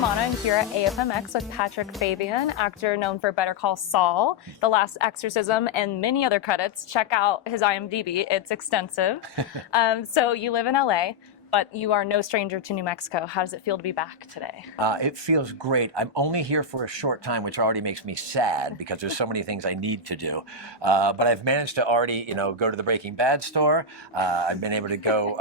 Romana. I'm here at AFMX with Patrick Fabian, actor known for Better Call Saul, The Last Exorcism, and many other credits. Check out his IMDb. It's extensive. So you live in LA, but you are no stranger to New Mexico. How does it feel to be back today? It feels great. I'm only here for a short time, which already makes me sad because there's so many things I need to do. But I've managed to already, go to the Breaking Bad store. I've been able to go.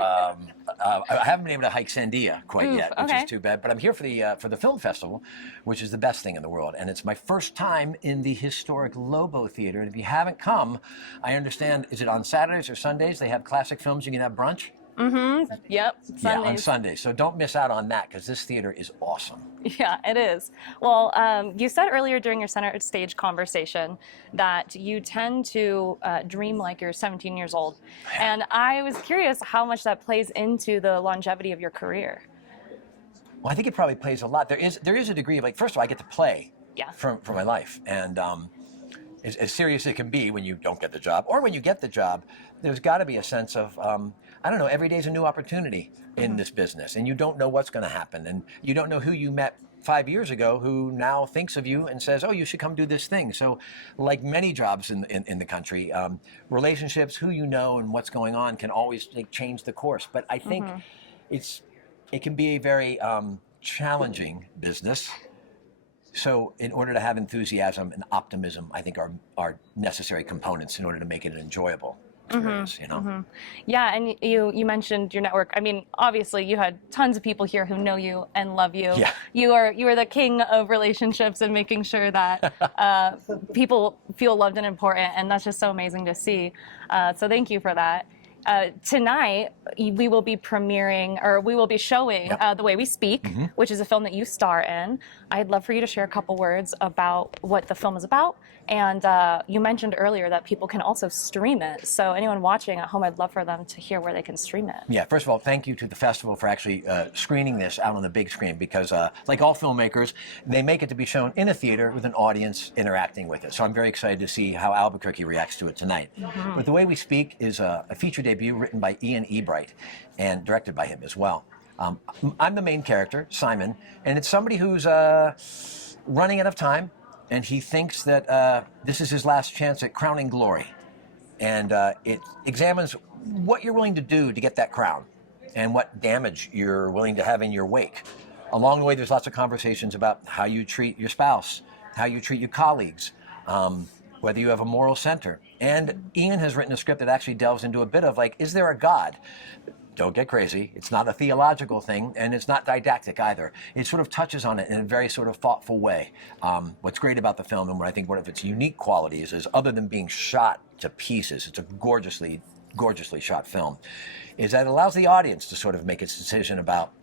I haven't been able to hike Sandia quite yet, which is too bad. But I'm here for the film festival, which is the best thing in the world, and it's my first time in the historic Lobo Theater. And if you haven't come, I understand. Is it on Saturdays or Sundays? They have classic films. You can have brunch. Mm-hmm. Yep. Sundays. Yeah, on Sundays. So don't miss out on that because this theater is awesome. Yeah, it is. Well, you said earlier during your center stage conversation that you tend to dream like you're 17 years old. And I was curious how much that plays into the longevity of your career. Well, I think it probably plays a lot. There is a degree of, first of all, I get to play for my life. And as serious as it can be when you don't get the job or when you get the job, there's got to be a sense of, I don't know, every day's a new opportunity in this business, and you don't know what's going to happen, and you don't know who you met 5 years ago who now thinks of you and says, oh, you should come do this thing. So like many jobs in the country, relationships, who you know and what's going on can always change the course. But I think it can be a very challenging business. So in order to have enthusiasm and optimism, I think are necessary components in order to make it enjoyable. Yeah, and you mentioned your network. I mean, obviously you had tons of people here who know you and love you. Yeah. You are the king of relationships and making sure that people feel loved and important, and that's just so amazing to see. So thank you for that. Tonight, we will be premiering, or we will be showing The Way We Speak, which is a film that you star in. I'd love for you to share a couple words about what the film is about. And you mentioned earlier that people can also stream it. So anyone watching at home, I'd love for them to hear where they can stream it. Yeah, first of all, thank you to the festival for actually screening this out on the big screen because, like all filmmakers, they make it to be shown in a theater with an audience interacting with it. So I'm very excited to see how Albuquerque reacts to it tonight. But The Way We Speak is a feature debut written by Ian Ebright and directed by him as well. I'm the main character, Simon, and it's somebody who's running out of time, and he thinks that this is his last chance at crowning glory. And it examines what you're willing to do to get that crown and what damage you're willing to have in your wake. Along the way, there's lots of conversations about how you treat your spouse, how you treat your colleagues, whether you have a moral center. And Ian has written a script that actually delves into a bit of is there a God? Don't get crazy. It's not a theological thing, and it's not didactic either. It sort of touches on it in a very sort of thoughtful way. What's great about the film, and what I think one of its unique qualities is, other than being shot to pieces, it's a gorgeously shot film, is that it allows the audience to sort of make its decision about,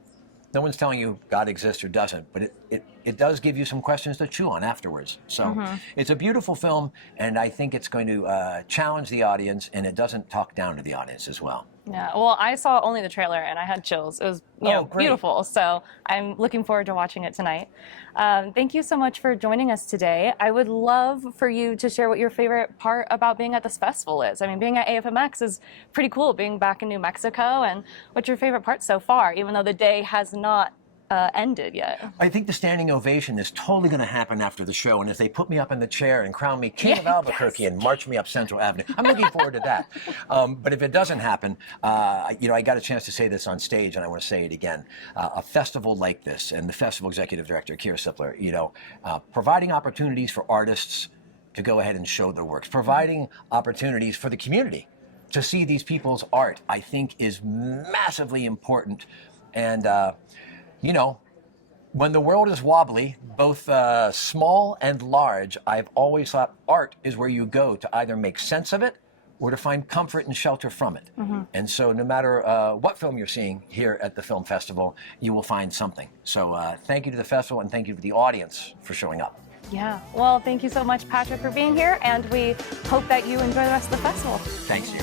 no one's telling you God exists or doesn't, but it does give you some questions to chew on afterwards. So it's a beautiful film, and I think it's going to challenge the audience, and it doesn't talk down to the audience as well. Yeah, well, I saw only the trailer and I had chills. It was beautiful, so I'm looking forward to watching it tonight. Thank you so much for joining us today. I would love for you to share what your favorite part about being at this festival is. I mean, being at AFMX is pretty cool, being back in New Mexico, and what's your favorite part so far, even though the day has not ended yet? I think the standing ovation is totally going to happen after the show, and if they put me up in the chair and crown me King of Albuquerque and march me up Central Avenue, I'm looking forward to that. But if it doesn't happen, I got a chance to say this on stage, and I want to say it again. A festival like this, and the festival executive director, Kira Sipler, providing opportunities for artists to go ahead and show their works, providing opportunities for the community to see these people's art, I think is massively important. And when the world is wobbly, both small and large, I've always thought art is where you go to either make sense of it or to find comfort and shelter from it. And so no matter what film you're seeing here at the film festival, you will find something. So thank you to the festival, and thank you to the audience for showing up. Yeah, well, thank you so much, Patrick, for being here, and we hope that you enjoy the rest of the festival. Thanks, you.